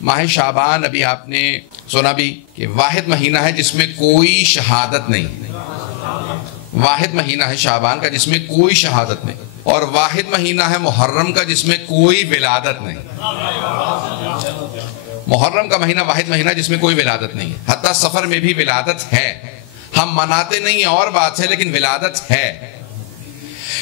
ماہ شعبان ابھی آپ نے سنا بھی کہ واحد مہینہ ہے جس میں کوئی شہادت نہیں، واحد مہینہ ہے شعبان کا جس میں کوئی شہادت نہیں، اور واحد مہینہ ہے محرم کا جس میں کوئی ولادت نہیں۔ محرم کا مہینہ واحد مہینہ جس میں کوئی ولادت نہیں ہے، حتیٰ سفر میں بھی ولادت ہے، ہم مناتے نہیں ہیں اور بات ہے، لیکن ولادت ہے۔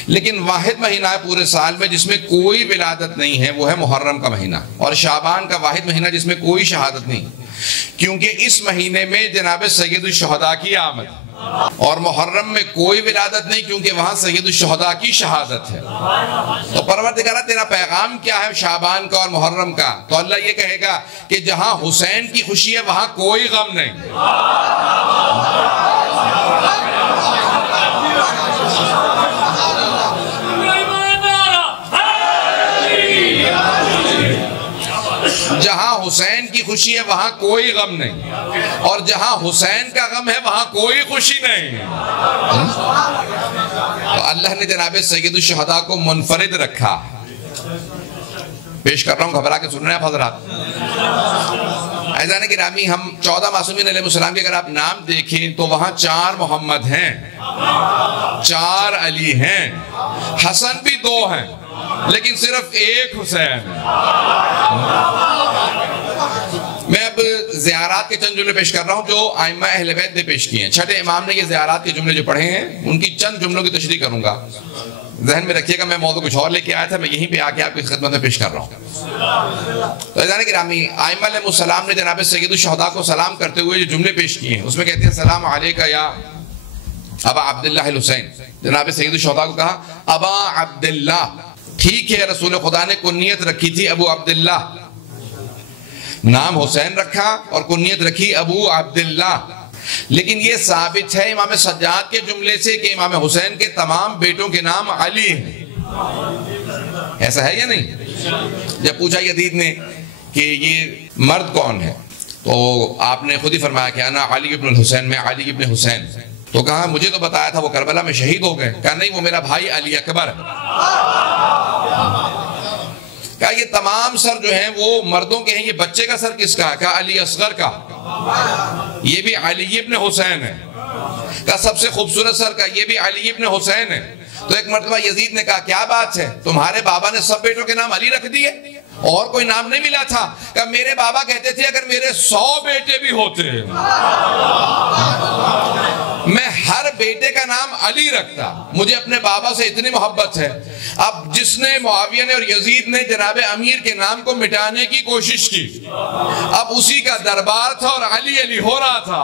لیکن واحد مہینہ ہے پورے سال میں جس میں کوئی ولادت نہیں ہے، وہ ہے محرم کا مہینہ، اور شعبان کا واحد مہینہ جس میں کوئی شہادت نہیں، کیونکہ اس مہینے میں جناب سید الشہداء کی آمد، اور محرم میں کوئی ولادت نہیں کیونکہ وہاں سید الشہداء کی شہادت ہے۔ تو پروردگارہ تیرا پیغام کیا ہے شعبان کا اور محرم کا؟ تو اللہ یہ کہے گا کہ جہاں حسین کی خوشی ہے وہاں کوئی غم نہیں۔ جہاں حسین کی خوشی ہے وہاں کوئی غم نہیں، اور جہاں حسین کا غم ہے وہاں کوئی خوشی نہیں۔ تو اللہ نے جناب سید الشہداء کو منفرد رکھا۔ پیش کر رہا ہوں، گھبرا کے سن رہے ہیں آپ حضرات؟ عزیزان گرامی، ہم 14 معصومین علیہ السلام کے اگر آپ نام دیکھیں تو وہاں 4 محمد ہیں، 4 علی ہیں، حسن بھی 2 ہیں، لیکن صرف 1 حسین ہے۔ میں اب زیارات کے چند جملے پیش کر رہا ہوں جو ائمہ اہل بیت نے پیش کیے ہیں۔ چھٹے امام نے یہ زیارات کے جملے جو پڑھے ہیں ان کی چند جملوں کی تشریح کروں گا، ذہن میں رکھیے گا۔ میں موضوع کچھ اور لے کے آیا تھا، میں یہیں پہ آ کے آپ کی خدمت میں پیش کر رہا ہوں۔ تو عزیزان گرامی، ائمہ علیہ السلام نے جناب سید الشہداء کو سلام کرتے ہوئے جو جملے پیش کیے ہیں اس میں کہتے ہیں السلام علیکہ یا ابا عبداللہ الحسین۔ جناب سید الشہداء کو کہا ابا عبداللہ۔ ٹھیک ہے، رسول خدا نے کنیت رکھی تھی ابو عبداللہ، نام حسین رکھا اور کنیت رکھی ابو عبداللہ، لیکن یہ ثابت ہے امام سجاد کے جملے سے کہ امام حسین کے تمام بیٹوں کے نام علی ہیں۔ ایسا ہے یا نہیں؟ جب پوچھا یزید نے کہ یہ مرد کون ہے تو آپ نے خود ہی فرمایا کہ انا علی ابن الحسین، میں علی ابن حسین۔ تو کہا مجھے تو بتایا تھا وہ کربلا میں شہید ہو گئے۔ کہا نہیں، وہ میرا بھائی علی اکبر ہے۔ کہا یہ تمام سر جو ہیں وہ مردوں کے ہیں، یہ بچے کا سر کس کا ہے؟ کہا علی اصغر کا، یہ بھی علی ابن حسین ہے۔ کہا سب سے خوبصورت سر کا، یہ بھی علی ابن حسین ہے۔ تو ایک مرتبہ یزید نے کہا کیا بات ہے، تمہارے بابا نے سب بیٹوں کے نام علی رکھ دیے، اور کوئی نام نہیں ملا تھا؟ کہا میرے بابا کہتے تھے اگر میرے 100 بیٹے بھی ہوتے میں ہر بیٹے کا نام علی رکھتا، مجھے اپنے بابا سے اتنی محبت ہے۔ اب جس نے معاویہ نے اور یزید نے جناب امیر کے نام کو مٹانے کی کوشش کی، اب اسی کا دربار تھا اور علی علی ہو رہا تھا۔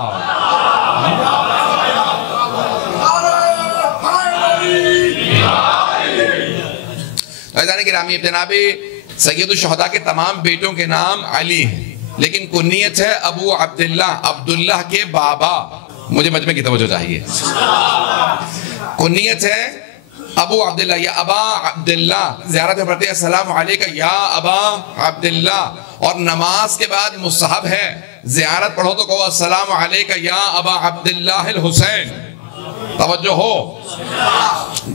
عزیزان گرامی، جناب سید الشہداء کے تمام بیٹوں کے نام علی ہیں، لیکن کنیت ہے ابو عبداللہ، عبداللہ کے بابا۔ مجھے مجمع کی توجہ چاہیے، کنیت ہے ابو عبداللہ یا ابا عبداللہ۔ زیارت میں پڑھتے ہیں السلام علیکہ یا ابا عبداللہ، اور نماز کے بعد مستحب ہے زیارت پڑھو تو کہو السلام علیکہ یا ابا عبداللہ الحسین۔ توجہ ہو،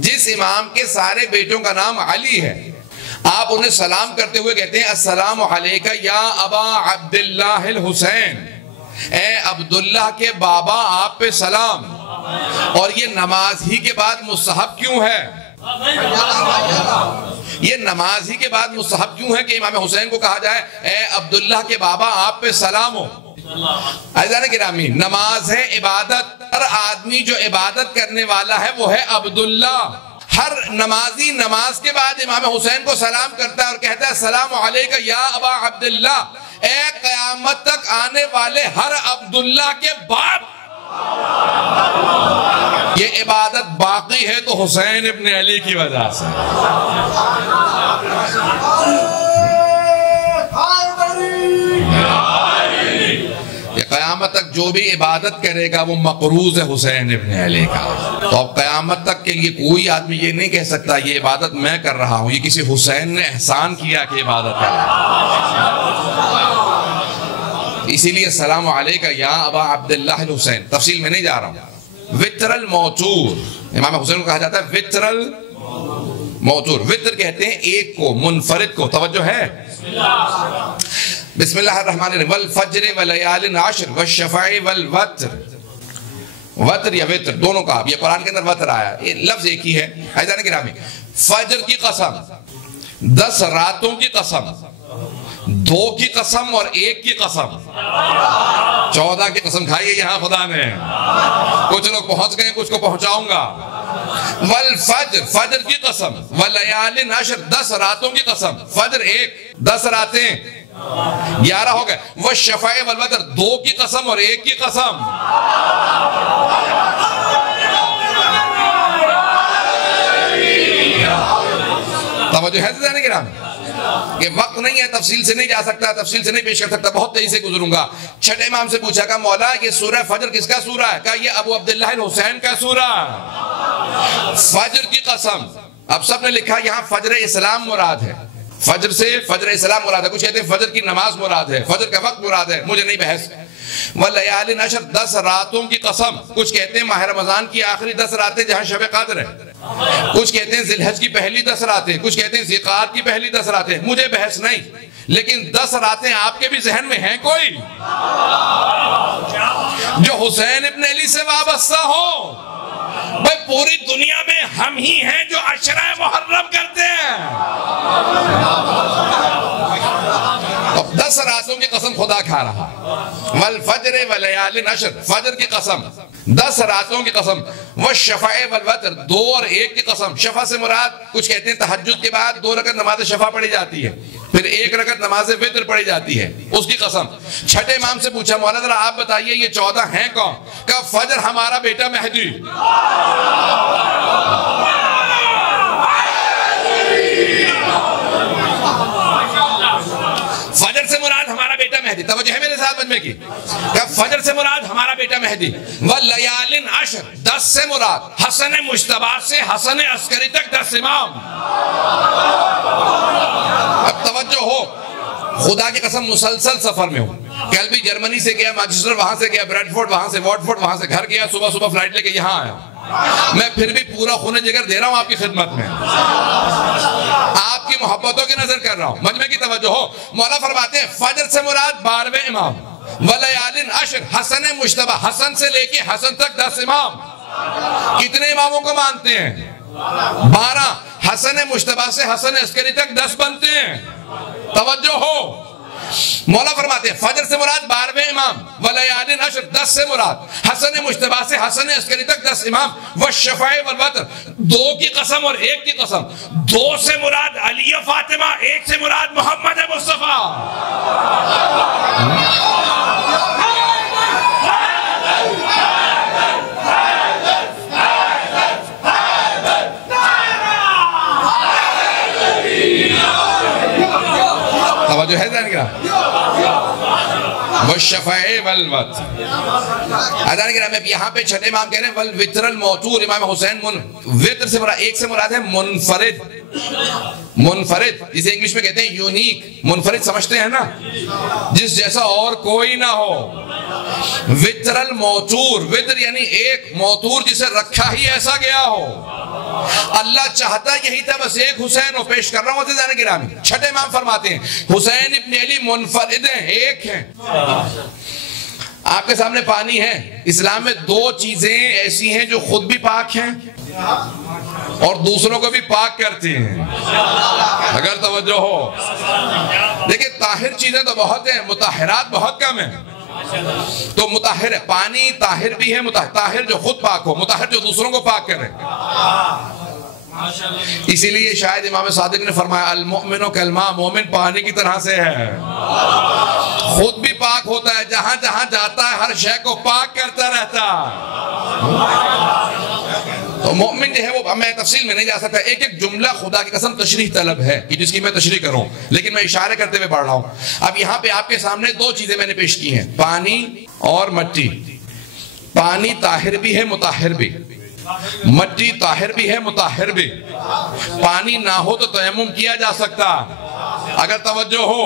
جس امام کے سارے بیٹوں کا نام علی ہے آپ انہیں سلام کرتے ہوئے کہتے ہیں السلام علیکہ یا ابا عبداللہ الحسین، اے عبداللہ کے بابا آپ پہ سلام۔ اور یہ نماز ہی کے بعد مستحب کیوں ہے؟ یہ نماز ہی کے بعد مستحب کیوں ہے کہ امام حسین کو کہا جائے اے عبداللہ کے بابا آپ پہ سلام ہو؟ عزیزان گرامی، نماز ہے عبادت، ہر آدمی جو عبادت کرنے والا ہے وہ ہے عبداللہ۔ ہر نمازی نماز کے بعد امام حسین کو سلام کرتا ہے اور کہتا ہے السلام علیکہ یا ابا عبداللہ، اے قیامت تک آنے والے ہر عبداللہ کے باپ۔ یہ عبادت باقی ہے تو حسین ابن علی کی وجہ سے۔ قیامت تک جو بھی عبادت کرے گا وہ مقروض ہے حسین ابن علی کا۔ تو اب قیامت تک کے لیے کوئی آدمی یہ نہیں کہہ سکتا یہ عبادت میں کر رہا ہوں، یہ کسی حسین نے احسان کیا کہ عبادت کر رہا ہے۔ اسی لیے السلام علیکہ یا ابا عبداللہ الحسین۔ تفصیل میں نہیں جا رہا ہوں۔ وتر الموتور، امام حسین کو کہا جاتا ہے وتر الموتور۔ وتر کہتے ہیں ایک کو، منفرد کو۔ توجہ ہے؟ بسم اللہ الرحمن الرحیم والفجر ولیال عشر والشفع والوتر. وتر یا وتر دونوں کا یہ قرآن کے اندر وتر آیا, یہ لفظ ایک ہی ہے. عزیزان گرامی, فجر کی قسم, 10 راتوں کی قسم, 2 کی قسم اور 1 کی قسم, 14 کی قسم کھائی ہے یہاں خدا نے. کچھ لوگ پہنچ گئے, کچھ کو پہنچاؤں گا. والفجر, فجر کی قسم, ولیال عشر, 10 راتوں کی قسم, فجر 1, 10 راتیں 11 ہو گئے. والشفع والوتر, 2 کی قسم اور 1 کی قسم. توجہ ہے زیادہ گرام, یہ وقت نہیں ہے, تفصیل سے نہیں جا سکتا, تفصیل سے نہیں پیش کر سکتا, بہت تیزی سے گزروں گا. چھٹے امام سے پوچھا کہ مولا یہ سورہ فجر کس کا سورہ ہے؟ کہا یہ ابو عبداللہ الحسین کا سورہ. فجر کی قسم, اب سب نے لکھا یہاں فجر اسلام مراد ہے. فجر سے فجر اسلام مراد ہے, کچھ کہتے ہیں فجر کی نماز مراد ہے, فجر کا وقت مراد ہے, مجھے نہیں بحث. ولیال عشر, 10 راتوں کی قسم, کچھ کہتے ہیں ماہ رمضان کی آخری 10 راتیں جہاں شب قدر ہے, کچھ کہتے ہیں ذی الحج کی پہلی 10 راتیں, کچھ کہتے ہیں ذی القعدہ کی پہلی 10 راتیں, مجھے بحث نہیں. لیکن 10 راتیں آپ کے بھی ذہن میں ہیں کوئی جو حسین ابن علی سے وابستہ ہو؟ بھائی پوری دنیا میں ہم ہی ہیں جو عشرہ محرم کرتے ہیں. 10 راتوں کی قسم خدا کھا رہا. والفجر ولیال عشر, فجر کی قسم, 10 راتوں کی قسم. والشفع والوتر, 2 اور 1 کی قسم. شفع سے مراد, کچھ کہتے ہیں تہجد کے بعد 2 رکعت نماز شفع پڑھی جاتی ہے, پھر 1 رکعت نماز وتر پڑھی جاتی ہے, اس کی قسم. چھٹے امام سے پوچھا مولا ذرا آپ بتائیے یہ 14 ہیں کون؟ کہا فجر ہمارا بیٹا مہدی. فجر سے مراد ہمارا بیٹا مہدی, توجہ ہے میرے ساتھ مجمع کی, کہ فجر سے مراد ہمارا بیٹا مہدی. ولیال عشر, 10 سے مراد حسن مجتبیٰ سے حسن عسکری تک 10 امام. اب توجہ ہو, خدا کی قسم مسلسل سفر میں ہوں. کل بھی جرمنی سے گیا, مانچسٹر وہاں سے گیا, بریڈفورڈ وہاں سے, واٹفورڈ وہاں سے گھر گیا, صبح صبح فلائٹ لے کے یہاں آیا. میں پھر بھی پورا خون جگر دے رہا ہوں آپ کی خدمت میں, آپ کی محبتوں کی نظر کر رہا ہوں. مجمع کی توجہ ہو, مولا فرماتے ہیں فجر سے مراد 12 امام. ولیال عشر, حسن مجتبیٰ, حسن سے لے کے حسن تک 10 امام. کتنے اماموں کو مانتے ہیں؟ 12. حسن مجتبیٰ سے حسن عسکری تک 10 بنتے ہیں. توجہ ہو, مولا فرماتے ہیں فجر سے مراد 12 امام. ولیال عشر, 10 سے مراد حسن مجتبیٰ سے حسن عسکری تک 10 امام. والشفع والوتر, 2 کی قسم اور 1 کی قسم. 2 سے مراد علی و فاطمہ, 1 سے مراد محمد مصطفیٰ. توجہ ہے ذہن کا. والشفع والوتر. ادان کرام یہاں پہ چھٹے امام کہہ رہے ہیں والوتر الموتور, امام حسین وتر سے مراد 1 سے مراد ہے منفرد. منفرد جسے انگلش میں کہتے ہیں یونیک. منفرد سمجھتے ہیں نا, جس جیسا اور کوئی نہ ہو. وتر الموتور, وتر یعنی ایک, موتور جسے رکھا ہی ایسا گیا ہو. اللہ چاہتا یہی تھا بس ایک حسین ہو. پیش کر رہا ہوں عزیزان گرامی, چھٹے امام فرماتے ہیں حسین ابن علی منفرد ہیں, ایک ہیں. آپ کے سامنے پانی ہے. اسلام میں 2 چیزیں ایسی ہیں جو خود بھی پاک ہیں اور دوسروں کو بھی پاک کرتی ہیں, اگر توجہ ہو. دیکھیں طاہر چیزیں تو بہت ہیں, مطہرات بہت کم ہیں. تو مطہر ہے, پانی طاہر بھی ہے, طاہر جو خود پاک ہو, مطہر جو دوسروں کو پاک کرے. اسی لیے شاید امام صادق نے فرمایا المؤمن کالماء, مومن پانی کی طرح سے ہے, خود بھی پاک ہوتا ہے, جہاں جہاں جاتا ہے ہر شے کو پاک کرتا رہتا. تو مومن جو ہے وہ, میں تفصیل میں نہیں جا سکتا, ایک ایک جملہ خدا کی قسم تشریح طلب ہے کہ جس کی میں تشریح کروں, لیکن میں اشارے کرتے ہوئے پڑھ رہا ہوں. اب یہاں پہ آپ کے سامنے 2 چیزیں میں نے پیش کی ہیں, پانی اور مٹی. پانی طاہر بھی ہے, مطہر بھی. مٹی طاہر بھی ہے, مطہر بھی. پانی نہ ہو تو تیمم کیا جا سکتا, اگر توجہ ہو.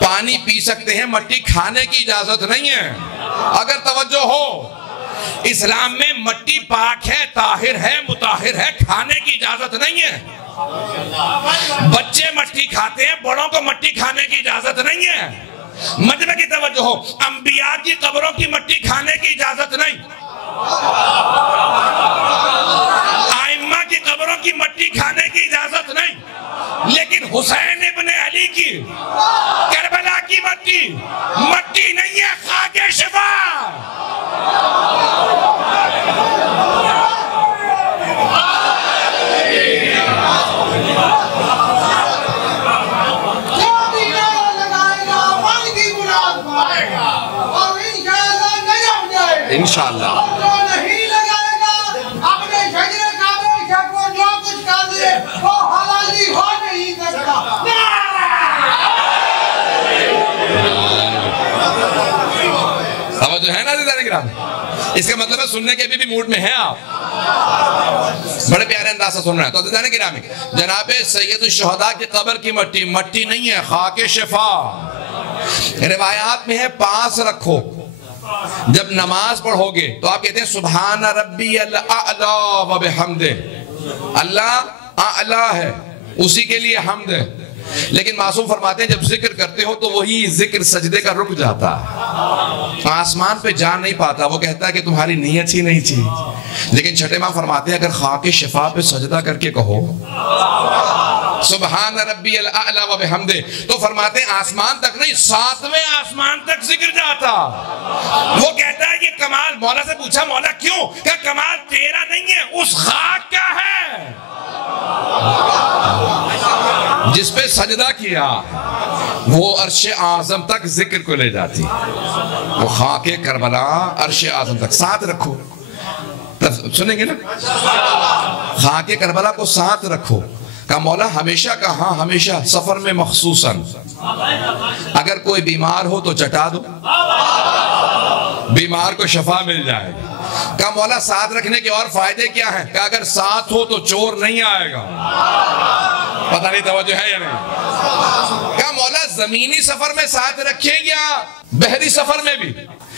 پانی پی سکتے ہیں, مٹی کھانے کی اجازت نہیں ہے, اگر توجہ ہو. اسلام میں مٹی پاک ہے, طاہر ہے, مطہر ہے, کھانے کی اجازت نہیں ہے. بچے مٹی کھاتے ہیں، بڑوں کو مٹی کھانے کی اجازت نہیں ہے۔ مجمع کی توجہ ہو، انبیاء کی قبروں کی مٹی کھانے کی اجازت نہیں، ائمہ کی قبروں کی مٹی کھانے کی اجازت نہیں، لیکن حسین ابن علی کی کربلا کی مٹی مٹی نہیں ہے، خاک شفا۔ انشاءاللہ جو نہیں لگائے گا اپنے شجرے کعبے شک وہ جو کچھ کر دے وہ حلالی ہو نہیں سکتا۔ توجہ ہے نا عزیزان کرام؟ اس کا مطلب ہے سننے کے بھی موڈ میں ہیں آپ، بڑے پیارے انداز سے سن رہے ہیں۔ تو عزیزان کرام، جناب سید الشہداء کی قبر کی مٹی مٹی نہیں ہے، خاک شفا۔ روایات میں ہے پاس رکھو، جب نماز پڑھو گے تو آپ کہتے ہیں سبحان ربی الاعلی و بحمدہ، اللہ اعلی ہے، اسی کے لیے حمد ہے، لیکن معصوم فرماتے ہیں جب ذکر کرتے ہو تو وہی ذکر سجدے کا رک جاتا ہے، آسمان پہ جا نہیں پاتا، وہ کہتا ہے کہ تمہاری نیت ہی نہیں تھی۔ لیکن چھٹے ماں فرماتے ہیں اگر خاک شفا پہ سجدہ کر کے کہو سبحان ربی الاعلی و بحمدہ، تو فرماتے ہیں آسمان تک نہیں، 7ویں آسمان تک ذکر جاتا۔ وہ کہتا ہے یہ کمال، مولا سے پوچھا مولا کیوں؟ کہ کمال تیرا نہیں ہے، اس خاک کا ہے جس پہ سجدہ کیا، وہ عرش اعظم تک ذکر کو لے جاتی۔ وہ خاک کربلا عرش اعظم تک ساتھ رکھو، سنیں گے نا، خاک کربلا کو ساتھ رکھو۔ کہا مولا ہمیشہ؟ کہا ہمیشہ، سفر میں مخصوصاً، اگر کوئی بیمار ہو تو چٹا دو، بیمار کو شفا مل جائے گا۔ کہا مولا ساتھ رکھنے کے اور فائدے کیا ہیں؟ کہا اگر ساتھ ہو تو چور نہیں آئے گا۔ پتہ نہیں توجہ ہے یا نہیں؟ کہا مولا زمینی سفر میں ساتھ رکھے یا بحری سفر میں بھی؟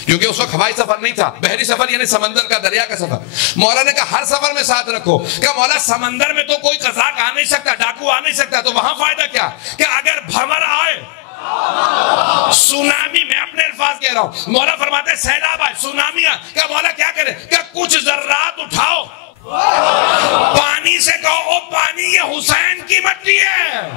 کیونکہ اس وقت ہوائی سفر نہیں تھا، بحری سفر یعنی سمندر کا، دریا کا سفر۔ مولا نے کہا ہر سفر میں ساتھ رکھو۔ کہ مولا سمندر میں تو کوئی قزاق آ نہیں سکتا، ڈاکو آ نہیں سکتا، تو وہاں فائدہ کیا؟ کہ اگر بھنور آئے، سونامی، میں اپنے الفاظ کہہ رہا ہوں، مولا فرماتے ہیں سیلاب آئے، سونامی آئے، کہ مولا کیا کرے؟ کہ کچھ ذرات اٹھاؤ، پانی سے کہو او پانی یہ حسین کی مٹی ہے۔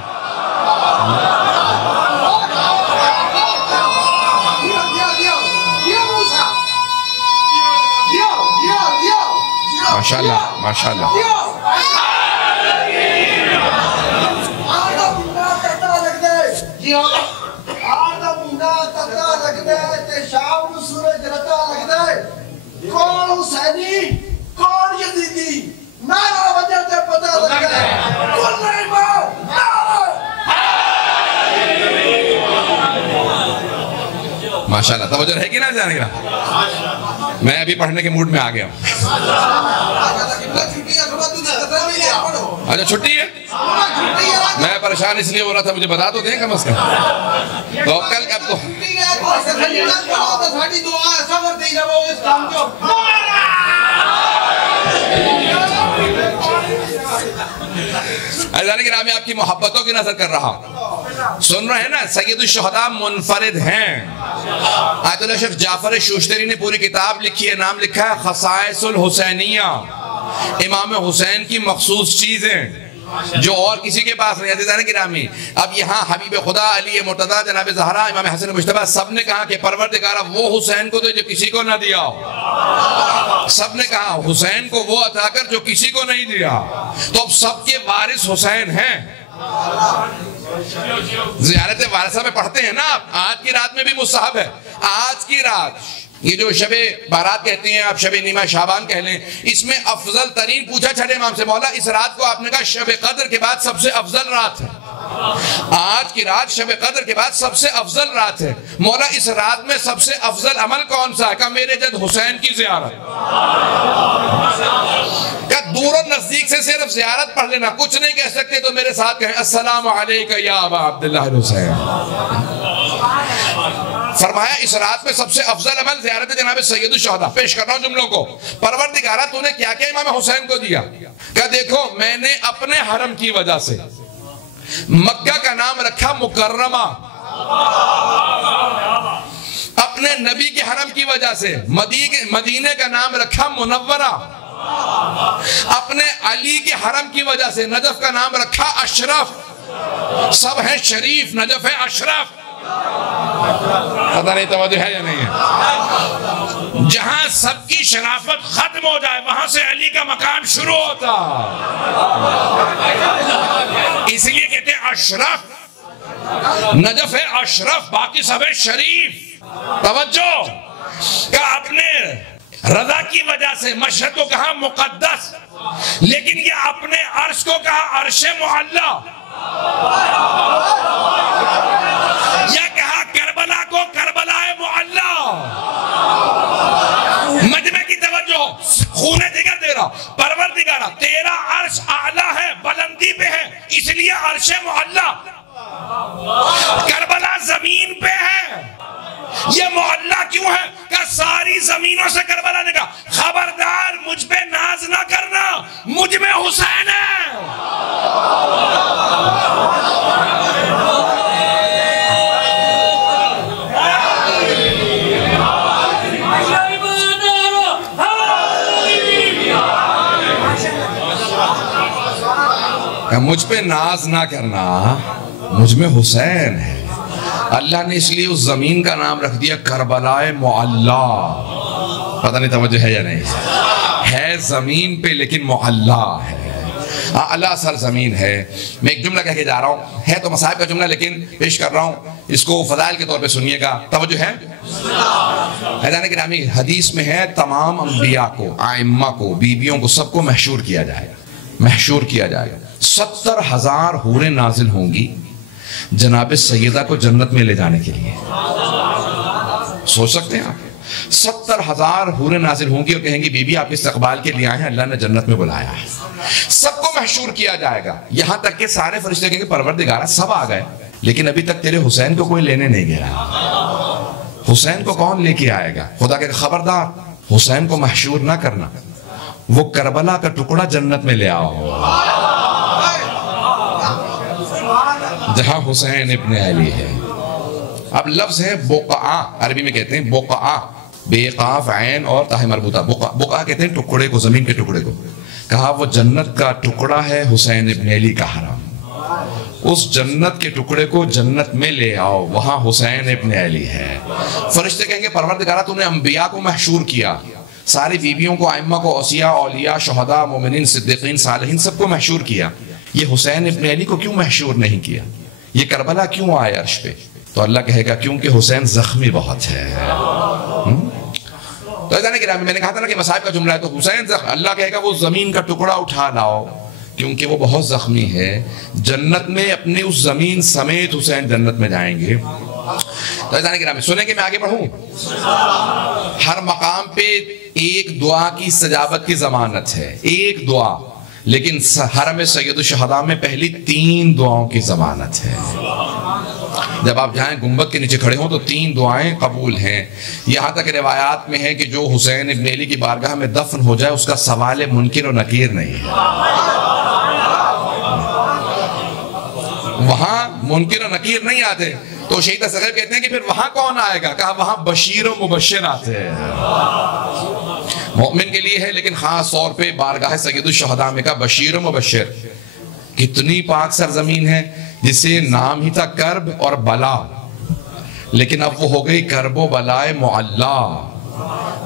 ماشاءاللہ ماشاءاللہ۔ شام سورج رتا لگ دے، کون حسینی کون یزیدی، نعرہ وجہ تے پتہ لگ دے، کل ایمان نعرہ۔ ماشاءاللہ توجہ رہے گی نا جانے گا؟ میں ابھی پڑھنے کے موڈ میں آ گیا ہوں۔ اچھا چھٹی ہے؟ میں پریشان اس لیے ہو رہا تھا، مجھے بتا تو دیں کم از کم۔ تو کل کب کو عزیزان کرام، میں آپ کی محبتوں کی نظر کر رہا ہوں، سن رہے ہیں نا؟ سید الشہداء منفرد ہیں۔ آیت اللہ شیخ جعفر شوشتری نے پوری کتاب لکھی ہے، نام لکھا ہے خصائص الحسینیہ، امام حسین کی مخصوص چیزیں جو اور کسی کے پاس نہیں۔ عزیزان گرامی، اب یہاں حبیب خدا علی مرتضیٰ جناب زہرا امام حسن مجتبیٰ سب نے کہا کہ پروردگارہ وہ حسین کو دے جو کسی کو نہ دیا ہو، سب نے کہا حسین کو وہ عطا کر جو کسی کو نہیں دیا۔ تو اب سب کے وارث حسین ہیں۔ زیارت وارثہ میں پڑھتے ہیں نا آپ، آج کی رات میں بھی مستحب ہے۔ آج کی رات یہ جو شب بارات کہتے ہیں آپ، شب نیمہ شعبان کہہ لیں، اس میں افضل ترین پوچھا چھٹے امام سے، مولا اس رات کو آپ نے کہا شب قدر کے بعد سب سے افضل رات ہے، آج کی رات شب قدر کے بعد سب سے افضل رات ہے، مولا اس رات میں سب سے افضل عمل کون سا ہے؟ کہا میرے جد حسین کی زیارت۔ کہا دور و نزدیک سے صرف زیارت پڑھ لینا، کچھ نہیں کہہ سکتے تو میرے ساتھ کہیں السلام علیکہ یا ابا عبداللہ الحسین۔ فرمایا اس رات میں سب سے افضل عمل زیارت جناب سید الشہداء. پیش کر رہا ہوں جملوں کو. پروردگارہ تو نے کیا کیا امام حسین کو دیا؟ کہ دیکھو میں نے اپنے حرم کی وجہ سے مکہ کا نام رکھا مکرمہ، اپنے نبی کے حرم کی وجہ سے مدینے کا نام رکھا منورہ، اپنے علی کے حرم کی وجہ سے نجف کا نام رکھا اشرف. سب ہیں شریف، نجف ہے اشرف. پتہ نہیں توجہ ہے یا نہیں ہے؟ جہاں سب کی شرافت ختم ہو جائے وہاں سے علی کا مقام شروع ہوتا. اس لیے کہتے ہیں اشرف، نجف ہے اشرف، باقی سب ہے شریف. توجہ کہ اپنے رضا کی وجہ سے مشہد کو کہا مقدس، لیکن یہ اپنے عرش کو کہا عرش معلی، یا کہا کربلا کو کربلا معلی. مجمع کی توجہ، خون جگر دے رہا. پروردگارہ تیرا عرش اعلیٰ ہے، بلندی پہ ہے، اس لیے عرش معلی. کربلا زمین پہ ہے، یہ معلی کیوں ہے؟ کہ ساری زمینوں سے کربلا نے کہا خبردار مجھ پہ ناز نہ کرنا، مجھ میں حسین ہے. مجھ پہ ناز نہ کرنا، مجھ میں حسین ہے. اللہ نے اس لیے اس زمین کا نام رکھ دیا کربلا معلی. پتہ نہیں توجہ ہے یا نہیں ہے؟ زمین پہ لیکن معلی ہے، اعلیٰ سر زمین ہے. میں ایک جملہ کہہ کے جا رہا ہوں، ہے تو مصائب کا جملہ لیکن پیش کر رہا ہوں، اس کو فضائل کے طور پہ سنیے گا. توجہ ہے؟ حضرات گرامی حدیث میں ہے تمام انبیاء کو، ائمہ کو، بیویوں کو، سب کو محشور کیا جائے گا. محشور کیا جائے گا. 70,000 حوریں نازل ہوں گی جناب سیدہ کو جنت میں لے جانے کے لیے. سوچ سکتے ہیں آپ؟ 70,000 حوریں نازل ہوں گی اور کہیں گی بی بی آپ استقبال کے لیے آئے ہیں، اللہ نے جنت میں بلایا ہے. سب کو محشور کیا جائے گا، یہاں تک کہ سارے فرشتے کہیں گے پروردگارہ سب آ گئے لیکن ابھی تک تیرے حسین کو کوئی لینے نہیں گیا. حسین کو کون لے کے آئے گا؟ خدا کہ خبردار حسین کو محشور نہ کرنا، وہ کربلا کا ٹکڑا جنت میں لے آؤ جہاں حسین ابن علی ہے. اب لفظ ہے بقعہ، عربی میں کہتے ہیں بقعہ، بے قاف عین اور تاء مربوطہ. بقعہ کہتے ہیں ٹکڑے کو، زمین کے ٹکڑے کو. کہا وہ جنت کا ٹکڑا ہے حسین ابن علی کا حرم، اس جنت کے ٹکڑے کو جنت میں لے آؤ، وہاں حسین ابن علی ہے. فرشتے کہیں گے پروردگارہ تو نے انبیاء کو محشور کیا، ساری بیویوں کو، ائمہ کو، اوصیاء، اولیاء، شہداء، مومنین، صدیقین، صالحین سب کو محشور کیا، یہ حسین ابن علی کو کیوں محشور نہیں کیا؟ یہ کربلا کیوں آئے عرش پہ؟ تو اللہ کہے گا کیونکہ حسین زخمی بہت ہے. تو میں نے کہا تھا نا کہ مصائب کا جملہ ہے، تو حسین اللہ کہے گا وہ زمین کا ٹکڑا اٹھا لاؤ کیونکہ وہ بہت زخمی ہے. جنت میں اپنی اس زمین سمیت حسین جنت میں جائیں گے. تو سنیں کہ میں آگے بڑھوں. ہر مقام پہ ایک دعا کی استجابت کی ضمانت ہے، ایک دعا، لیکن حرم سید الشہداء میں پہلی 3 دعاؤں کی ضمانت ہے. جب آپ جائیں گنبد کے نیچے کھڑے ہوں تو 3 دعائیں قبول ہیں. یہاں تک روایات میں ہے کہ جو حسین ابن علی کی بارگاہ میں دفن ہو جائے اس کا سوال منکر و نکیر نہیں ہے. وہاں منکر و نکیر نہیں آتے. تو شہید اصغر کہتے ہیں کہ پھر وہاں کون آئے گا؟ کہا وہاں بشیر و مبشر آتے ہیں. مومن کے لیے ہے لیکن خاص طور پہ بارگاہ سید الشہداء میں کا بشیر و مبشر. کتنی پاک سرزمین ہے جسے نام ہی تھا کرب اور بلا، لیکن اب وہ ہو گئی کرب و بلائے معلی.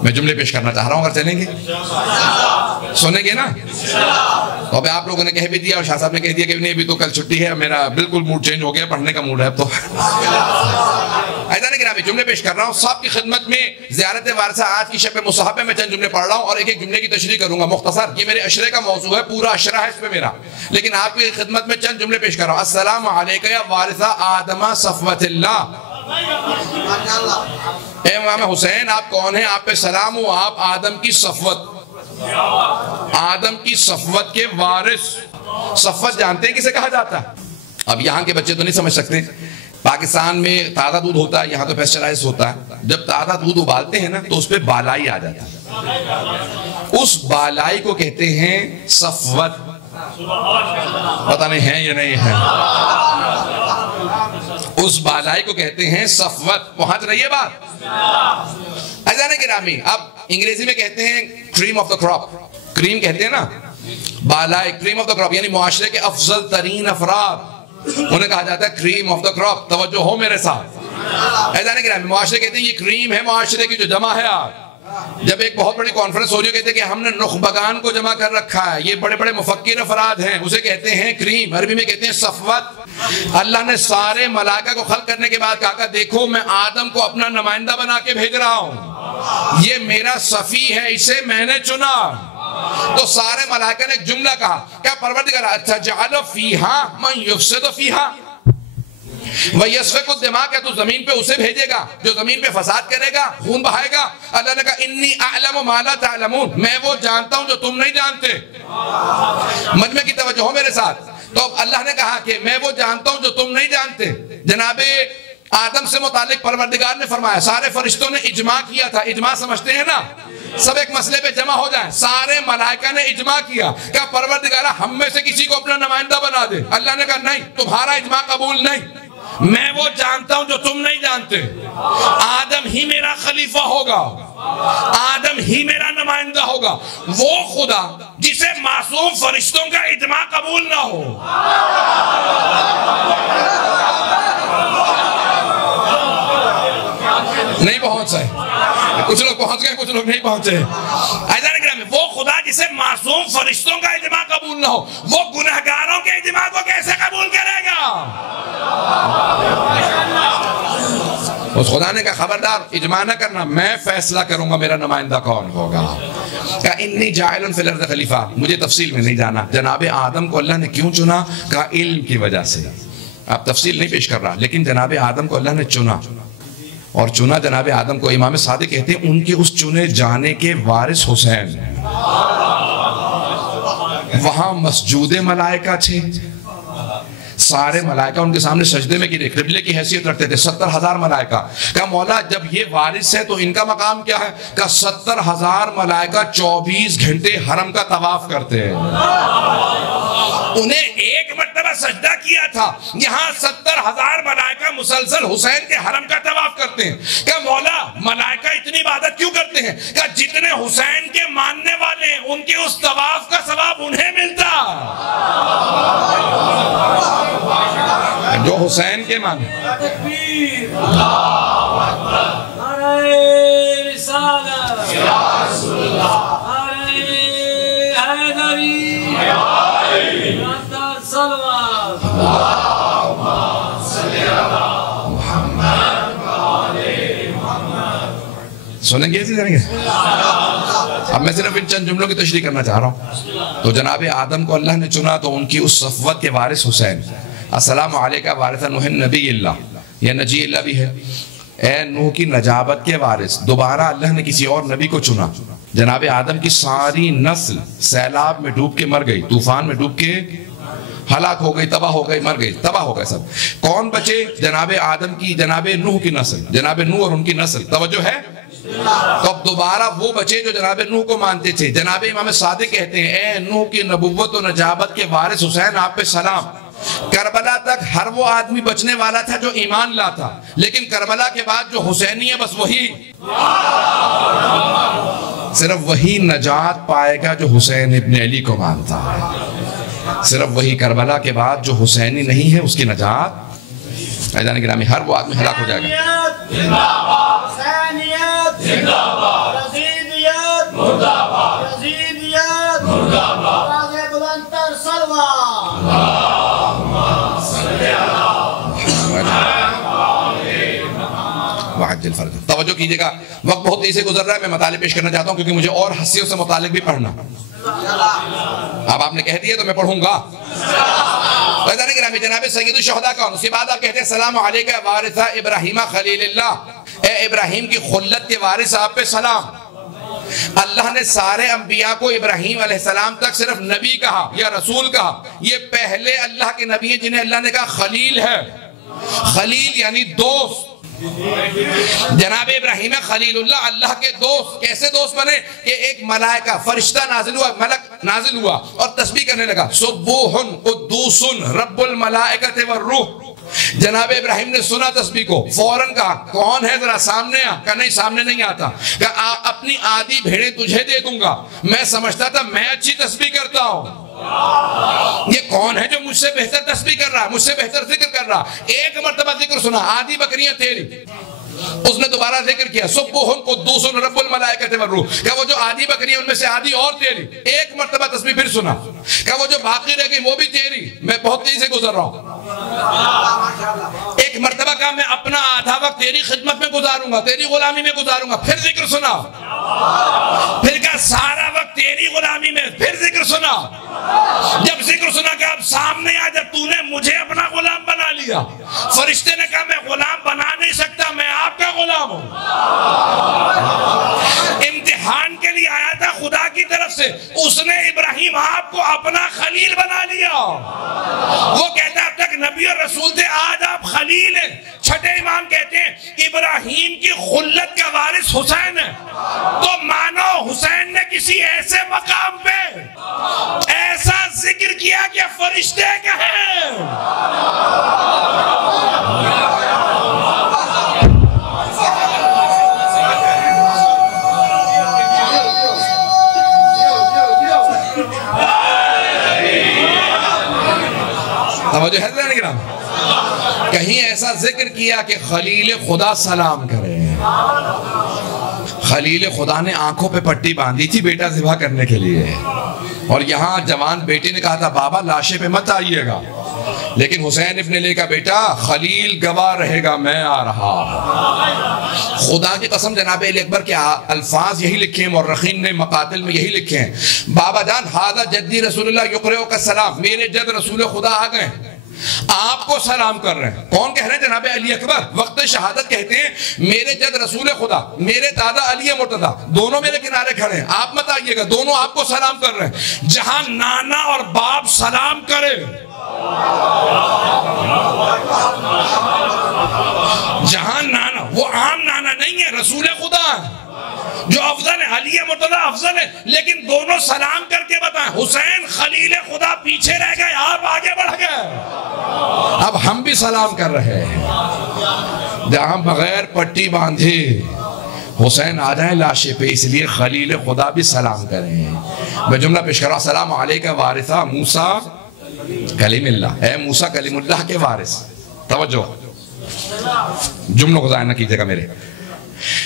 میں جملے پیش کرنا چاہ رہا ہوں، اگر چلیں گے سنیں گے نا. تو اب آپ لوگوں نے کہہ بھی دیا اور شاہ صاحب نے کہہ دیا کہ نہیں ابھی تو کل چھٹی ہے، میرا بالکل موڈ چینج ہو گیا، پڑھنے کا موڈ ہے اب تو. جملے پیش کر رہا ہوں صاحب کی خدمت میں. زیارت وارثہ آج کی شب مصاحبہ میں چند جملے پڑھ رہا ہوں اور ایک ایک جملے کی تشریح کروں گا مختصر. یہ میرے اشرے کا موضوع ہے، پورا اشرہ ہے اس پہ میرا، لیکن آپ کی خدمت میں چند جملے پیش کر رہا ہوں. السلام علیکہ یا وارثہ آدم صفوت اللہ. اے امام حسین آپ کون ہیں؟ آپ پہ سلام ہوں، آپ آدم کی صفوت، آدم کی صفوت کے وارث. صفوت جانتے ہیں کسے کہا جاتا ہے؟ اب یہاں کے بچے تو نہیں سمجھ سکتے. پاکستان میں تازہ دودھ ہوتا ہے، یہاں تو پیسچرائز ہوتا ہے. جب تازہ دودھ ابالتے ہیں نا تو اس پہ بالائی آ جاتی ہے. اس بالائی کو کہتے ہیں صفوت. پتہ نہیں ہے یا نہیں ہے. اس بالائی کو کہتے ہیں صفوت. پہنچ رہی ہے بات؟ عزیزان گرامی، اب انگریزی میں کہتے ہیں کریم آف دا کراپ. کریم کہتے ہیں نا، بالائی، کریم آف دا کراپ، یعنی معاشرے کے افضل ترین افراد انہیں کہا جاتا ہے کریم آف دا کراپ. توجہ ہو میرے ساتھ. عزیزان گرامی، معاشرے کہتے ہیں یہ کریم ہے معاشرے کی جو جمع ہے. آپ جب ایک بہت بڑی کانفرنس ہو رہی ہے، کہتے ہیں کہ ہم نے نخبگان کو جمع کر رکھا ہے، یہ بڑے بڑے مفکر افراد ہیں، اسے کہتے ہیں کریم. عربی میں کہتے ہیں صفوت. اللہ نے سارے ملائکہ کو خلق کرنے کے بعد کہا کہ دیکھو میں آدم کو اپنا نمائندہ بنا کے بھیج رہا ہوں، یہ میرا صفی ہے، اسے میں نے چنا. تو سارے ملائکہ نے ایک جملہ کہا، کیا پروردگار اتجعل فیہا من یفسد فیہا وَيَسْفِكُ الدِّمَاءَ، کہ تو زمین پہ اسے بھیجے گا جو زمین پہ فساد کرے گا، خون بہائے گا. اللہ نے کہا انی اعلم ما لا تعلمون، میں وہ جانتا ہوں جو تم نہیں جانتے. مجمع کی توجہ ہو میرے ساتھ. تو اللہ نے کہا کہ میں وہ جانتا ہوں جو تم نہیں جانتے. جناب آدم سے متعلق پروردگار نے فرمایا، سارے فرشتوں نے اجماع کیا تھا. اجماع سمجھتے ہیں نا، سب ایک مسئلے پہ جمع ہو جائیں. سارے ملائکہ نے اجماع کیا کہ پروردگار ہم میں سے کسی کو اپنا نمائندہ بنا دے. اللہ نے کہا نہیں، تمہارا اجماع قبول نہیں، میں وہ جانتا ہوں جو تم نہیں جانتے. آدم ہی میرا خلیفہ ہوگا، آدم ہی میرا نمائندہ ہوگا. وہ خدا جسے معصوم فرشتوں کا اجماع قبول نہ ہو. نہیں پہنچ سکے، کچھ لوگ پہنچ گئے، کچھ لوگ نہیں پہنچے. عزیزان گرامی، وہ خدا جسے معصوم فرشتوں کا اجماع قبول نہ ہو، وہ گنہگاروں کے اجماع کو کیسے قبول کرے گا؟ اس خدا نے کہا خبردار اجماع نہ کرنا، میں فیصلہ کروں گا میرا نمائندہ کون ہوگا. کہا انی جاعل فی الارض خلیفہ. مجھے تفصیل میں نہیں جانا. جناب آدم کو اللہ نے کیوں چنا؟ کہا علم کی وجہ سے. اب تفصیل نہیں پیش کر رہا، لیکن جناب آدم کو اللہ نے چنا. اور چنا جناب آدم کو امام صادق کہتے ہیں ان کے اس چنے جانے کے وارث حسین. وہاں مسجود ملائکہ تھے، سارے ملائکہ ان کے سامنے سجدے میں گرے، قبلے کی حیثیت رکھتے تھے. 70,000 ملائکہ. کہا مولا جب یہ وارث ہے تو ان کا مقام کیا ہے؟ کہا 70,000 ملائکہ 24 گھنٹے حرم کا طواف کرتے ہیں. انہیں ایک مرتبہ سجدہ کیا تھا، یہاں 70,000 ملائکہ مسلسل حسین کے حرم کا طواف کرتے ہیں. کہا مولا ملائکہ اتنی عبادت کیوں کرتے ہیں؟ کہا جتنے حسین کے ماننے والے ہیں ان کے اس طواف کا ثواب انہیں ملتا جو حسین کے مانے. تکبیر، نعرہ رسالت، نعرہ حیدری، نعرہ صلوات. سنیں گے اسی طرح. اب میں صرف ان چند جملوں کی تشریح کرنا چاہ رہا ہوں. تو جناب آدم کو اللہ نے چنا تو ان کی اس صفوت کے وارث حسین. السلام علیکہ وارث نوح نبی اللہ، یہ نجی اللہ بھی ہے. اے نوح کی نجابت کے وارث. دوبارہ اللہ نے کسی اور نبی کو چنا. جناب آدم کی ساری نسل سیلاب میں ڈوب کے مر گئی، طوفان میں ڈوب کے ہلاک ہو گئی، تباہ ہو گئی، مر گئی، تباہ ہو گئے سب. کون بچے؟ جناب آدم کی، جناب نوح کی نسل، جناب نوح اور ان کی نسل. توجہ ہے؟ تو اب دوبارہ وہ بچے جو جناب نوح کو مانتے تھے. جناب امام صادق کہتے ہیں اے نوح کی نبوت و نجابت کے وارث حسین آپ پہ سلام. کربلا تک ہر وہ آدمی بچنے والا تھا جو ایمان لاتا، لیکن کربلا کے بعد جو حسینی ہے بس وہی، صرف وہی نجات پائے گا جو حسین ابن علی کو مانتا ہے. صرف وہی کربلا کے بعد جو حسینی نہیں ہے اس کی نجات. عزیزان گرامی ہر وہ آدمی ہلاک ہو جائے گا. حسینیت زندہ باد، یزیدیت مردہ باد، یزیدیت مردہ باد. آواز بلند تر صلوات. اللہم صلی علی محمد وعجل فرجہ. توجہ کیجئے گا، وقت بہت تیزی سے گزر رہا ہے. میں مطالب پیش کرنا چاہتا ہوں کیونکہ مجھے اور حسیوں سے متعلق بھی پڑھنا. اب آپ نے کہہ دیا تو میں پڑھوں گا. عزیزان گرامی جناب سید الشہداء کون؟ اس کے بعد آپ کہتے ہیں السلام علیکہ وارث ابراہیم خلیل اللہ. اے ابراہیم کی خلت کے وارث آپ پہ سلام. اللہ نے سارے انبیاء کو ابراہیم علیہ السلام تک صرف نبی کہا یا رسول کہا. یہ پہلے اللہ کے نبی ہیں جنہیں اللہ نے کہا خلیل ہے. خلیل یعنی دوست. جناب ابراہیم خلیل اللہ، اللہ کے دوست. کیسے دوست بنے کہ ایک ملائکہ فرشتہ نازل ہوا، ملک نازل ہوا اور تسبیح کرنے لگا، سبوح قدوس رب الملائکۃ والروح. جناب ابراہیم نے سنا تسبیح کو، فوراً کہا کون ہے ذرا سامنے آ. کہا نہیں سامنے نہیں آتا. کہا اپنی آدھی بھیڑیں تجھے دے دوں گا. میں سمجھتا تھا میں اچھی تسبیح کرتا ہوں، یہ کون ہے جو مجھ سے بہتر تسبیح کر رہا، مجھ سے بہتر ذکر کر رہا. ایک مرتبہ ذکر سنا، آدھی بکریاں تیری. اس نے دوبارہ ذکر کیا، سبوح قدوس رب الملائکۃ والروح. کہ وہ جو آدھی بکریاں ان میں سے آدھی اور تیری. ایک مرتبہ تسبیح پھر سنا، کہ وہ جو باقی رہ گئی وہ بھی تیری. میں بہت تیزی سے گزر رہا ہوں. ایک مرتبہ کہا میں اپنا آدھا وقت تیری خدمت میں گزاروں گا، تیری غلامی میں گزاروں گا. پھر ذکر سنا. پھر کہا سارا وقت تیری غلامی میں. پھر ذکر سنا. جب ذکر سنا کہ اب سامنے آ، جب تو نے مجھے اپنا غلام بنا لیا. فرشتے نے کہا میں غلام بنا نہیں سکتا، میں آپ کا غلام ہوں. امتحان کے لیے آیا تھا خدا کی طرف سے. اس نے ابراہیم آپ کو اپنا خلیل بنا لیا. وہ کہتا اب تک نبی اور رسول تھے، آج آپ خلیل ہیں. چھٹے امام کہتے ہیں ابراہیم کی خلت کا وارث حسین ہے. تو مانو حسین نے کسی ایسے مقام پہ ایسا ذکر کیا کہ فرشتے کہیں. توجہ ہے ذرا نگران. کہیں ایسا ذکر کیا کہ خلیل خدا سلام کرے. خلیل خدا نے آنکھوں پہ پٹی باندھی تھی بیٹا ذبح کرنے کے لیے، اور یہاں جوان بیٹے نے کہا تھا بابا لاشے پہ مت آئیے گا. لیکن حسین ابن علی کا بیٹا خلیل گواہ رہے گا، میں آ رہا. خدا کی قسم جناب علی اکبر کے الفاظ یہی لکھے ہیں، مورخین نے مقاتل میں یہی لکھے ہیں. بابا جان ہذا جدی رسول اللہ یقرئک السلام، میرے جد رسول خدا آ گئے، آپ کو سلام کر رہے ہیں. کون کہہ رہے ہیں؟ جناب علی اکبر. وقت شہادت کہتے ہیں میرے جد رسول خدا، میرے دادا علی مرتضیٰ دونوں میرے کنارے کھڑے ہیں، آپ مت آئیے گا، دونوں آپ کو سلام کر رہے ہیں. جہاں نانا اور باپ سلام کرے، جہاں نانا، وہ عام نانا نہیں ہے، رسول خدا ہے جو افضل ہے. علی مرتضیٰ افضل ہے، لیکن دونوں سلام کر کے بتائیں. حسین خلیل خدا پیچھے رہ گئے، آپ آگے بڑھ گئے. اب ہم بھی سلام کر رہے ہیں. جہاں بغیر پٹی باندھے حسین آ جائیں لاشے پہ، اس لیے خلیل خدا بھی سلام کریں. میں جملہ پیش کر رہا ہوں، السلام علیکہ وارثہ موسیٰ کلیم اللہ. اے موسیٰ کلیم اللہ کے وارث. توجہ، جملوں کو ضائع نہ کیجیے گا میرے.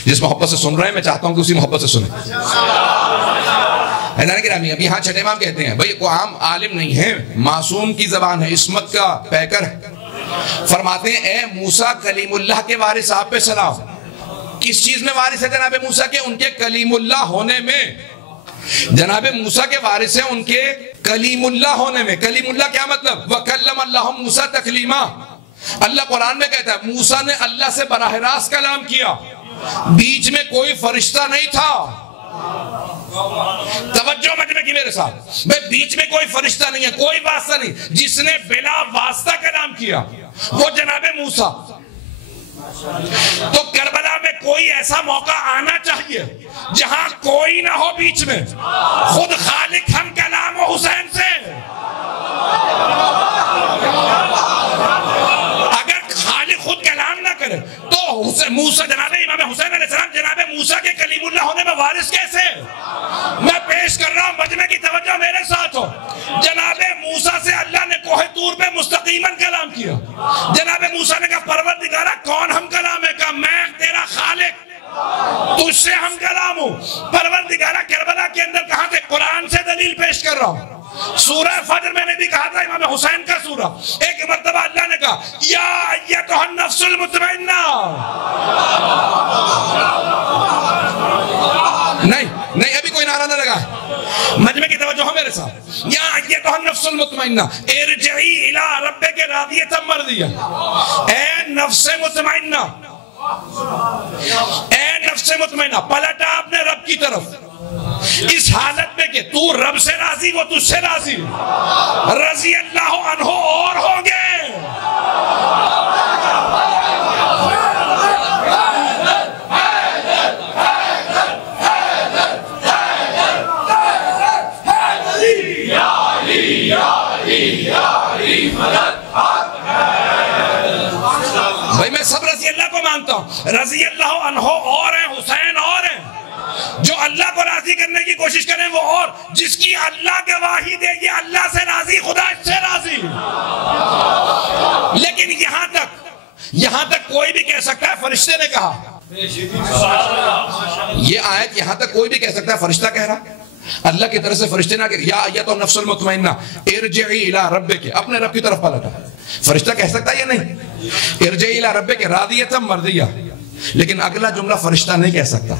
جس محبت سے سن رہے ہیں میں چاہتا ہوں کہ اسی محبت سے سنیں. اب یہاں چھٹے امام کہتے ہیں بھئی کوئی عام عالم نہیں ہے، معصوم کی زبان ہے، عصمت کا پیکر ہے. فرماتے ہیں اے موسیٰ کلیم اللہ کے وارث، آپ پہ سلام. کس چیز میں وارث ہے جناب موسیٰ کے؟ ان کے کلیم اللہ ہونے میں. جناب موسیٰ کے وارث ہیں ان کے کلیم اللہ ہونے میں. کلیم اللہ کیا مطلب؟ وَكَلَّمَ اللَّهُ مُوسَىٰ تَكْلِيمًا. اللہ قرآن میں کہتا ہے موسیٰ نے اللہ سے براہ راست کلام کیا، بیچ میں کوئی فرشتہ نہیں تھا. توجہ مجمع کی میرے ساتھ، بیچ میں کوئی فرشتہ نہیں ہے، کوئی واسطہ نہیں. جس نے بلا واسطہ کلام کیا وہ جناب موسیٰ. تو کربلا میں کوئی ایسا موقع آنا چاہیے جہاں کوئی نہ ہو بیچ میں، خود خالق ہم کلام ہو حسین سے. اگر خالق خود کلام نہ کرے تو موسیٰ جناب امام حسین علیہ السلام جناب موسیٰ کے کلیم اللہ ہونے میں وارث کیسے؟ میں پیش کر رہا ہوں، مجمع کی توجہ میرے ساتھ ہو. جناب موسیٰ سے اللہ نے کوہ طور پہ مستقیماً کلام کیا. جناب موسیٰ نے کہا پروردگارہ کون ہم کلام ہے؟ کہا میں تیرا خالق، تجھ سے ہم کلام ہوں. پروردگارہ کربلا کے اندر کہاں تھے؟ قرآن سے دلیل پیش کر رہا ہوں. سورہ فجر میں نے بھی کہا تھا، امام حسین کا سورہ. ایک مرتبہ اللہ نے کہا یا ایتھا النفس المطمئنہ. نہیں ابھی کوئی نعرہ نہ لگا. مجمع کی توجہ ہو میرے ساتھ. یا ایتھا النفس المطمئنہ ارجعی الی ربک راضیۃ مرضیہ. اے نفس مطمئنہ، اے نفس مطمئنہ، پلٹا اپنے رب کی طرف اس حالت میں کہ تو رب سے راضی، وہ تجھ سے راضی. رضی اللہ عنہ اور ہوں گے. رضی اللہ عنہ اور ہیں، حسین اور ہیں. جو اللہ کو راضی کرنے کی کوشش کریں وہ اور. جس کی اللہ گواہی دے یہ اللہ سے راضی، خدا اس سے راضی. لیکن یہاں تک کوئی بھی کہہ سکتا ہے فرشتے نے کہا. یہ آیت یہاں تک کوئی بھی کہہ سکتا ہے فرشتہ کہہ رہا. اللہ کی طرف سے فرشتے نہ کہ یا ایتھا النفس المطمئنہ ارجعی الی ربک، اپنے رب کی طرف پلٹا. فرشتہ کہہ سکتا ہے یا نہیں؟ ارجعی الی ربک راضیۃ مرضیہ. لیکن اگلا جملہ فرشتہ نہیں کہہ سکتا،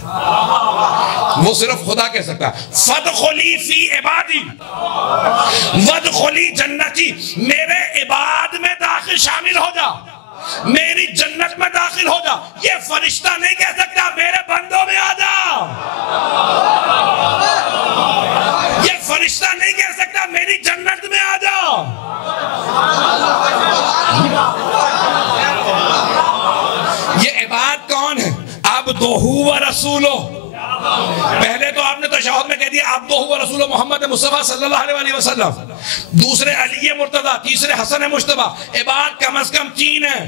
وہ صرف خدا کہہ سکتا ہے. فادخلی فی عبادی وادخلی جنتی، میرے عباد میں داخل شامل ہو جا، میری جنت میں داخل ہو جا. یہ فرشتہ نہیں کہہ سکتا میرے بندوں میں آ جا. یہ فرشتہ نہیں کہہ سکتا میری جنت میں آ جا. یہ عباد کون ہے؟ عبدہ و رسولہ. پہلے تو آپ نے تشہد میں کہہ دیا عبدہ و رسولہ محمد مصطفیٰ صلی اللہ علیہ وسلم، دوسرے علی مرتضیٰ، تیسرے حسن مجتبیٰ. عباد کم از کم 3 ہیں.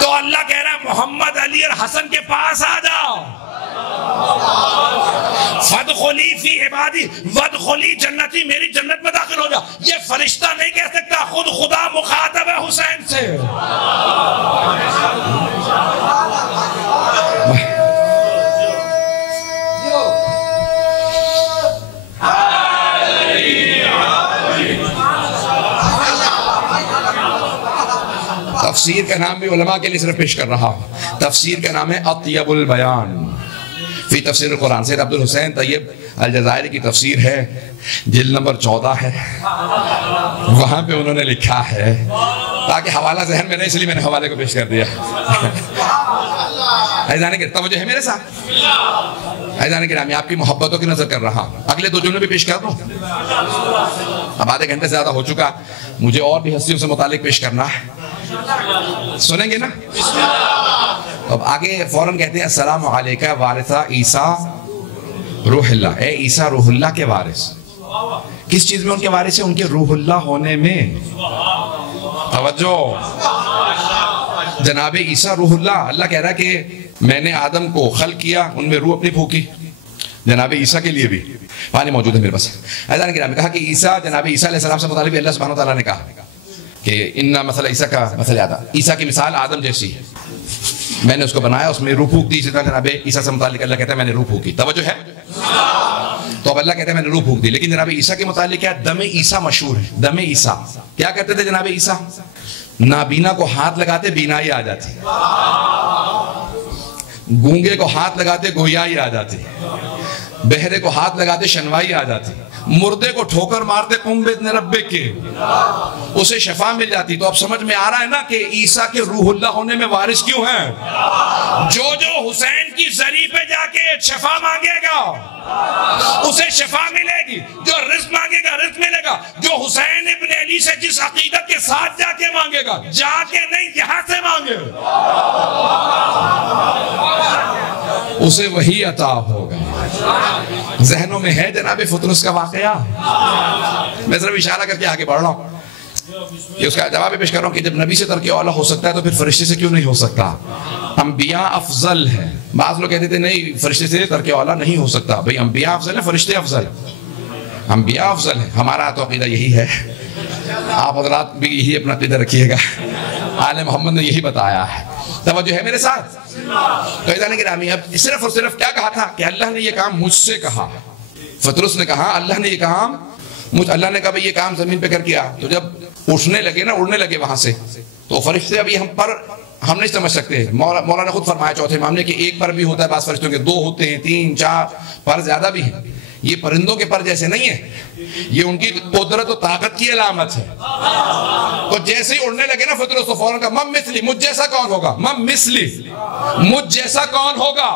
تو اللہ کہہ رہا ہے محمد، علی اور حسن کے پاس آ جاؤ. فادخلی فی عبادی وادخلی جنتی، میری جنت میں داخل ہو جا. یہ فرشتہ نہیں کہہ سکتا، خود خدا مخاطب ہے حسین سے. تفسیر کا نام بھی علماء کے لیے صرف پیش کر رہا ہوں. تفسیر کا نام ہے اطیب البیان فی تفسیر القرآن. سید عبد الحسین طیب الجزائری کی تفسیر ہے، جلد نمبر 14 ہے. وہاں پہ انہوں نے لکھا ہے، تاکہ حوالہ ذہن میں نہیں اس لیے میں نے حوالے کو پیش کر دیا. عزیزان کرام توجہ ہے میرے ساتھ. عزیزان کرام میں آپ کی محبتوں کی نظر کر رہا ہوں. اگلے 2 جملے بھی پیش کر دوں. اب آدھے گھنٹے سے زیادہ ہو چکا، مجھے اور بھی ہستیوں سے متعلق پیش کرنا ہے. سنیں گے نا؟ اب آگے فوراً کہتے ہیں السلام علیکہ وارثہ عیسیٰ روح اللہ. اے عیسیٰ روح اللہ کے وارث. کس چیز میں ان کے وارث ہیں؟ ان کے روح اللہ ہونے میں. توجہ، جناب عیسیٰ روح اللہ. اللہ کہہ رہا ہے کہ میں نے آدم کو خلق کیا، ان میں روح اپنی پھونکی. جناب عیسیٰ کے لیے بھی پانی موجود ہے میرے پاس. عزیزان کرام نے کہا کہ عیسیٰ، جناب عیسیٰ علیہ السلام سے متعلق اللہ سبحانہ وتعالیٰ نے کہا کہ انہا مثل عیسیٰ کا مثل آدم. عیسیٰ کی مثال آدم جیسی ہے، میں نے اس کو بنایا، اس میں روح پھونک دی. اسی طرح جناب عیسیٰ سے متعلق اللہ کہتا ہے میں نے روح پھونکی. توجہ ہے؟ تو اب اللہ کہتا ہے میں نے روح پھونک دی. لیکن جناب عیسیٰ کے متعلق کیا؟ دم عیسیٰ مشہور ہے. دم عیسیٰ کیا کرتے تھے جناب عیسیٰ؟ نابینا کو ہاتھ لگاتے بینائی آ جاتی، گونگے کو ہاتھ لگاتے گویائی آ جاتی، بہرے کو ہاتھ لگاتے شنوائی آ جاتی، مردے کو ٹھوکر مارتے قم بإذن ربک کے اسے شفا مل جاتی. تو اب سمجھ میں آ رہا ہے نا کہ عیسیٰ کے روح اللہ ہونے میں وارث کیوں ہیں؟ جو حسین کی زری پہ جا کے شفا مانگے گا اسے شفا ملے گی، جو رزق مانگے گا رزق ملے گا. جو حسین ابن علی سے جس عقیدت کے ساتھ جا کے مانگے گا، جا کے نہیں یہاں سے مانگے، اسے وہی عطا ہوگا. ذہنوں میں ہے جناب فطرس کا واقعہ. میں صرف اشارہ کر کے آگے بڑھ رہا ہوں. یہ اس کا جواب پیش کر رہا ہوں کہ جب نبی سے ترک اولا ہو سکتا ہے تو پھر فرشتے سے کیوں نہیں ہو سکتا؟ انبیاء افضل ہیں. بعض لوگ کہتے تھے نہیں فرشتے سے ترک اولا نہیں ہو سکتا. بھئی انبیاء افضل ہیں، فرشتے افضل ہیں. انبیاء افضل ہیں، ہمارا تو عقیدہ یہی ہے. آپ حضرات بھی یہی اپنا عقیدہ رکھیے گا، آل محمد نے یہی بتایا ہے. توجہ ہے میرے ساتھ؟ تو عزیزان گرامی اب صرف اور صرف کیا کہا تھا کہ اللہ نے یہ کام مجھ سے کہا. فطرس نے کہا اللہ نے یہ کام اللہ نے کہا بھئی یہ کام زمین پہ کر کیا. تو جب اٹھنے لگے نا، اڑنے لگے وہاں سے، تو فرشتے ابھی ہم نہیں سمجھ سکتے. مولا نے خود فرمایا چوتھے امام نے کہ 1 پر بھی ہوتا ہے، بعض فرشتوں کے 2 ہوتے ہیں، 3 4 پر زیادہ بھی ہیں. یہ پرندوں کے پر جیسے نہیں ہے، یہ ان کی قدرت و طاقت کی علامت ہے. تو جیسے ہی اڑنے لگے نا فطرس تو فوراً کہا مم مثلی، مجھ جیسا کون ہوگا؟ مم مثلی، مجھ جیسا کون ہوگا؟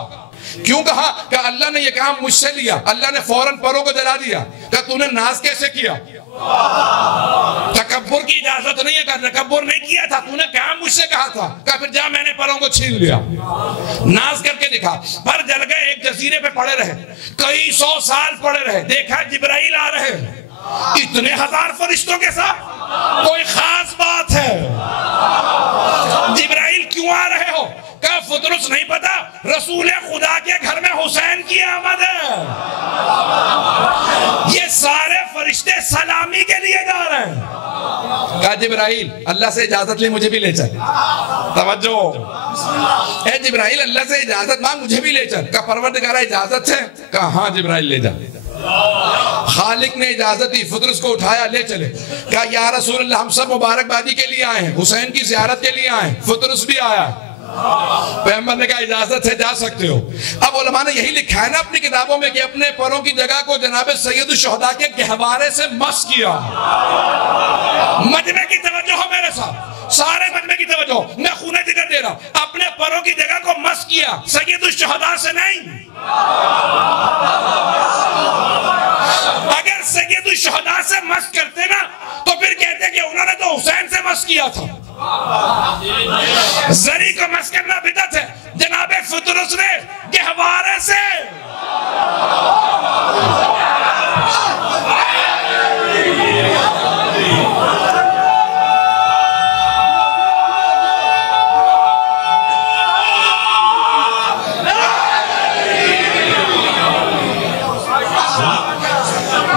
کیوں کہا کہ اللہ نے یہ کام مجھ سے لیا. اللہ نے فوراً پروں کو جلا دیا. کہ تو نے ناز کیسے کیا؟ تکبر کی اجازت نہیں ہے، کہ تکبر نہیں کیا تھا، تو نے کام مجھ سے کہا تھا. کہ پھر جا میں نے پروں کو چھین لیا. ناز کر کے دکھا. پر جل گئے، ایک جزیرے پہ پڑے رہے، کئی 100 سال پڑے رہے. دیکھا جبرائیل آ رہے، اتنے 1000 فرشتوں کے ساتھ. کوئی خاص بات ہے؟ جبرائیل کیوں آ رہے ہو؟ کہ فطرس نہیں پتا رسول خدا کے گھر میں حسین کی آمد ہے. یہ سارے فرشتے سلامی کے لیے جا رہے ہیں. کہا جبرائیل اللہ سے اجازت لے مجھے بھی لے چل. توجہ, اے جبرائیل اللہ سے اجازت مانگ مجھے بھی لے چل. کہا پروردگارہ اجازت ہے؟ کہا ہاں جبرائیل لے جا. خالق نے اجازت دی, فطرس کو اٹھایا لے چلے. کہا یا رسول اللہ ہم سب مبارکبادی کے لیے آئے ہیں, حسین کی زیارت کے لیے آئے ہیں. فطرس بھی آیا. پیغمبر نے کہا اجازت ہے جا سکتے ہو. اب علماء نے یہی لکھا ہے نا اپنی کتابوں میں کہ اپنے پروں کی جگہ کو جناب سید الشہداء کے گہوارے سے مس کیا. مجمع کی توجہ ہو میرے ساتھ, سارے مجمع کی توجہ, میں خون جگر دے رہا ہوں. اپنے پروں کی جگہ کو مس کیا, سید الشہداء سے نہیں. اگر سید الشہداء سے مس کرتے نا تو پھر کہتے کہ انہوں نے تو حسین سے مس کیا تھا. زری کو مس کرنا بدعت ہے. جناب فطرس نے گہوارے سے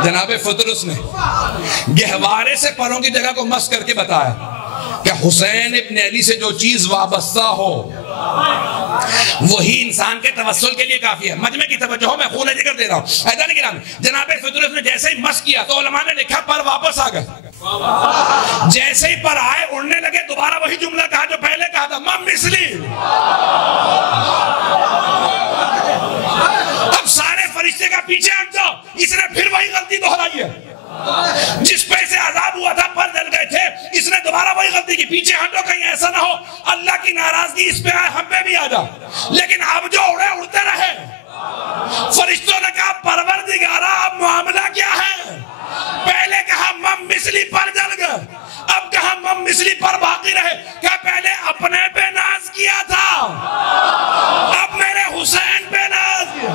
جناب فطرس نے گہوارے سے پروں کی جگہ کو مس کر کے بتایا کہ حسین ابن علی سے جو چیز وابستہ ہو وہی انسان کے توسل کے لیے کافی ہے. مجمع کی توجہ ہو, میں خون جگر دے رہا ہوں. ایسا نہیں کرام, جناب فطرس نے جیسے ہی مس کیا تو علماء نے لکھا پر واپس آ گئے. جیسے ہی پر آئے اڑنے لگے, دوبارہ وہی جملہ کہا جو پہلے کہا تھا, مم مثلی. اب سارے فرشتے کا پیچھے ہٹ جاؤ, اس نے پھر وہی غلطی دہرائی ہے. جس پہ سے عذاب ہوا تھا پر جل گئے تھے, اس نے دوبارہ وہی غلطی کی. پیچھے ہٹو, کہیں ایسا نہ ہو اللہ کی ناراضگی اس پہ آئے, ہم پہ بھی آ جا. لیکن اب جو اڑے اڑتے رہے. فرشتوں نے کہا پروردگارہ اب معاملہ کیا ہے؟ پہلے کہا مم مثلی پر جل گئے, اب کہا مم مثلی پر باقی رہے. کہا پہلے اپنے پہ ناز کیا تھا, اب میرے حسین پہ ناز کیا.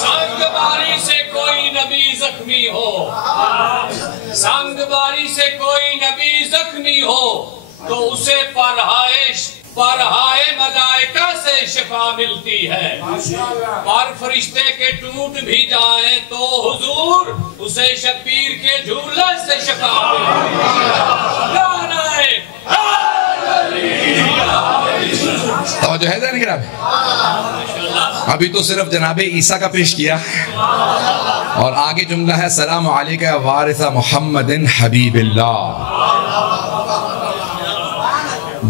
سنگ باری سے کوئی نبی زخمی ہو, سنگ باری سے کوئی نبی زخمی ہو تو اسے پرہائے ملائکہ سے شفا ملتی ہے. پر فرشتے کے ٹوٹ بھی جائیں تو حضور اسے شبیر کے جھولے سے شفا ملتی ہے. توجہ ہے ذہن گرام. ابھی تو صرف جناب عیسیٰ کا پیش کیا اور آگے جملہ ہے سلام علیکہ وارث محمد حبیب اللہ.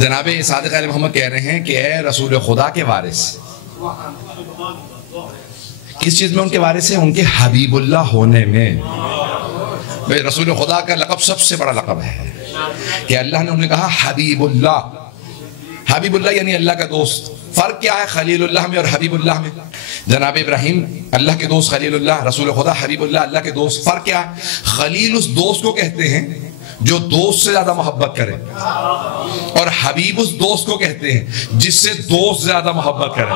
جناب صادق علیہ محمد کہہ رہے ہیں کہ اے رسول خدا کے وارث. کس چیز میں ان کے وارث ہیں؟ ان کے حبیب اللہ ہونے میں. رسول خدا کا لقب سب سے بڑا لقب ہے کہ اللہ نے انہیں کہا حبیب اللہ. حبیب اللہ یعنی اللہ کا دوست. فرق کیا ہے خلیل اللہ میں اور حبیب اللہ میں؟ جناب ابراہیم اللہ کے دوست خلیل اللہ, رسول خدا حبیب اللہ اللہ کے دوست. فرق کیا ہے؟ خلیل اس دوست کو کہتے ہیں جو دوست سے زیادہ محبت کرے, اور حبیب اس دوست کو کہتے ہیں جس سے دوست زیادہ محبت کرے.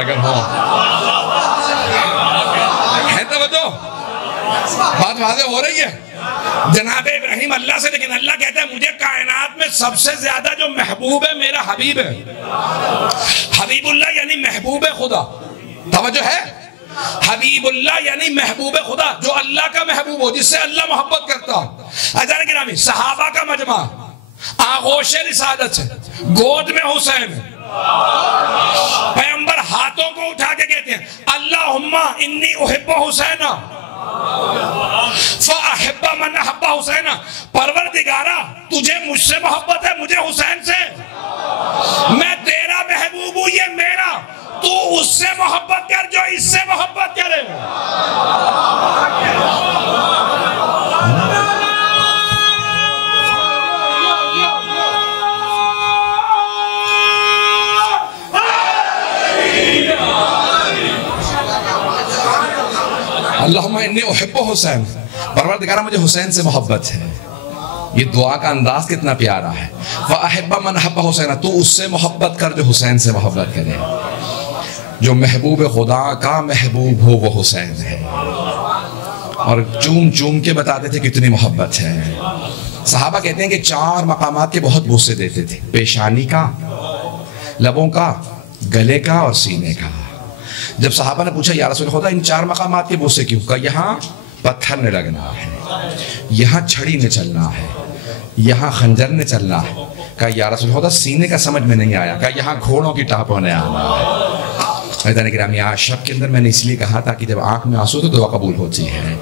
اگر ہو ہے توجہ, بات واضح ہو رہی ہے. جناب ابراہیم اللہ سے, لیکن اللہ کہتا ہے مجھے کائنات میں سب سے زیادہ جو محبوب ہے میرا حبیب ہے. حبیب اللہ یعنی محبوب خدا. توجہ ہے, حبیب اللہ یعنی محبوب خدا, جو اللہ کا محبوب ہو, جس سے اللہ محبت کرتا. عزیزان گرامی, صحابہ کا مجمع آغوش رسالت سے, گود میں حسین. پیغمبر ہاتھوں کو اٹھا کے کہتے ہیں اللہم انی احب حسین فاحب من احب حسین. پروردگارہ تجھے مجھ سے محبت ہے, مجھے حسین سے. میں تیرا محبوب ہوں، یہ میرا، تو اس سے محبت کر جو اس سے محبت کرے۔ اللہم انی احب حسین، پروردگارہ مجھے حسین سے محبت ہے۔ یہ دعا کا انداز کتنا پیارا ہے۔ وَأَحِبَّ مَنْ أَحَبَّ حُسَيْنَ، تو اس سے محبت کر جو حسین سے محبت کرے۔ جو محبوب خدا کا محبوب ہو وہ حسین ہے، اور چوم چوم کے بتاتے تھے کتنی محبت ہے۔ صحابہ کہتے ہیں کہ 4 مقامات کے بہت بوسے دیتے تھے، پیشانی کا، لبوں کا، گلے کا اور سینے کا۔ جب صحابہ نے پوچھا یا رسول خدا ان 4 مقامات کے بوسے کیوں؟ کہا یہاں پتھر نے لگنا ہے، یہاں چھڑی نے چلنا ہے، یہاں خنجر نے چلنا ہے۔ کہا یا رسول خدا سینے کا سمجھ میں نہیں آیا۔ کہا یہاں گھوڑوں کی ٹاپوں نے آنا ہے۔ حضرت گرامی آج شب کے اندر میں نے اس لیے کہا تاکہ جب آنکھ میں آنسو تو دعا قبول ہوتی ہے۔